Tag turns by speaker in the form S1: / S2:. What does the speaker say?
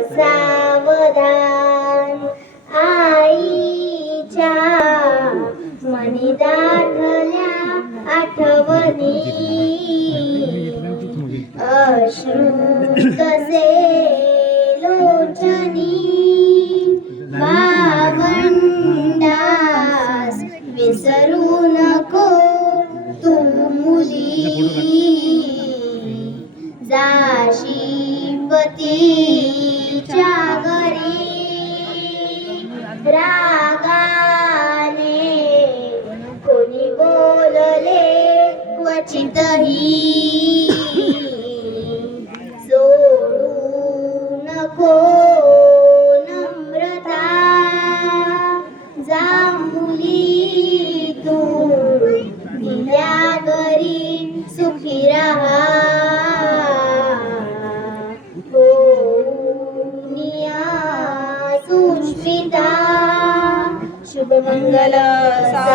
S1: सावधान आईच्या मनी दाखल्या आठवणी. अश्रू कसे लोचनी भावंडास विसरू नको तू मुली. जाशी पतीच्या घरी रागाने कोणी बोलले क्वचितही. सोडू नको नम्रता. जा Shubhita Shubhamangala